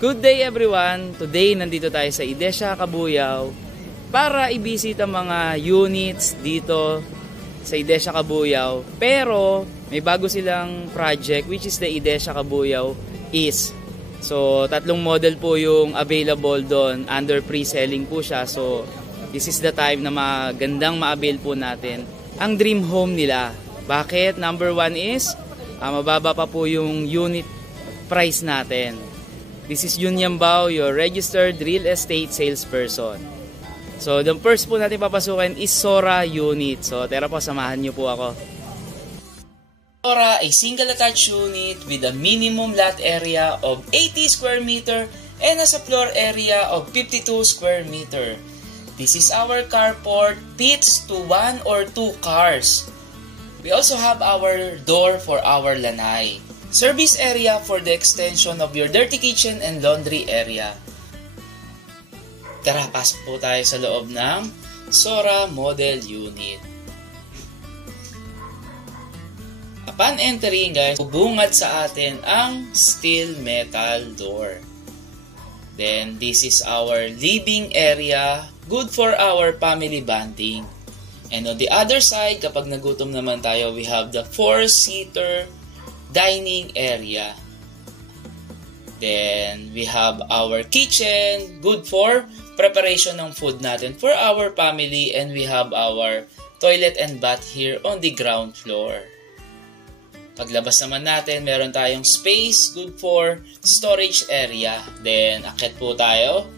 Good day everyone! Today nandito tayo sa Idesya, Cabuyao para i-visit ang mga units dito sa Idesya, Cabuyao. Pero may bago silang project which is the Idesya Cabuyao East. So tatlong model po yung available doon, under pre-selling po siya. So this is the time na magandang ma-avail po natin ang dream home nila. Bakit? Number one is mababa pa po yung unit price natin. This is Jun Yambao, your registered real estate salesperson. So, the first po natin papasukin is Sora unit. So, tara po, samahan niyo po ako. Sora, a single attached unit with a minimum lot area of 80 square meter and has a floor area of 52 square meter. This is our carport, fits to 1 or 2 cars. We also have our door for our lanai. Service area for the extension of your dirty kitchen and laundry area. Tara, pasok po tayo sa loob ng Sora Model Unit. Upon entering guys, bubungad sa atin ang steel metal door. Then this is our living area, good for our family bonding. And on the other side, kapag nagutom naman tayo, we have the 4-seater dining area. Then we have our kitchen, good for preparation ng food natin for our family, and we have our toilet and bath here on the ground floor. Paglabas naman natin, meron tayong space, good for storage area. Then akit po tayo.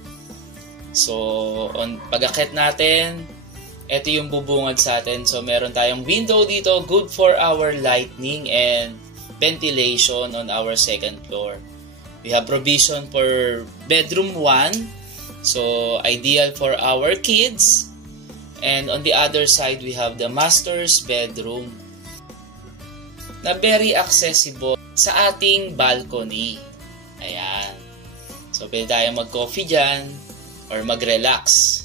So pag-akit natin, ito yung bubungad sa atin. So meron tayong window dito, good for our lighting and ventilation on our second floor. We have provision for bedroom 1, so ideal for our kids. And on the other side, we have the master's bedroom na very accessible sa ating balcony. Ayan. So pwede tayo mag-coffee dyan or mag-relax.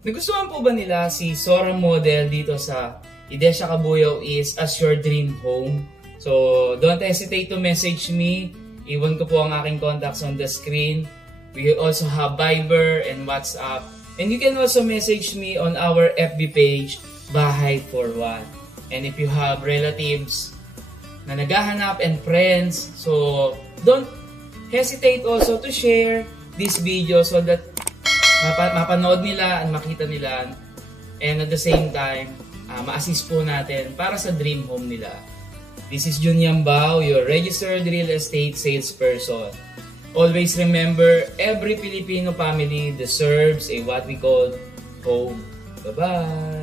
Nagustuhan po ba nila si Sora Model dito sa Idesya, Cabuyao is as your dream home? So, don't hesitate to message me. Iwan ko po ang aking contacts on the screen. We also have Viber and WhatsApp. And you can also message me on our FB page, Bahay for One. And if you have relatives na naghahanap and friends, so don't hesitate also to share this video so that mapanood nila at makita nila, and at the same time ma-assist po natin para sa dream home nila. This is Jun Yambao, your registered real estate salesperson. Always remember, every Filipino family deserves a what we call home. Bye-bye!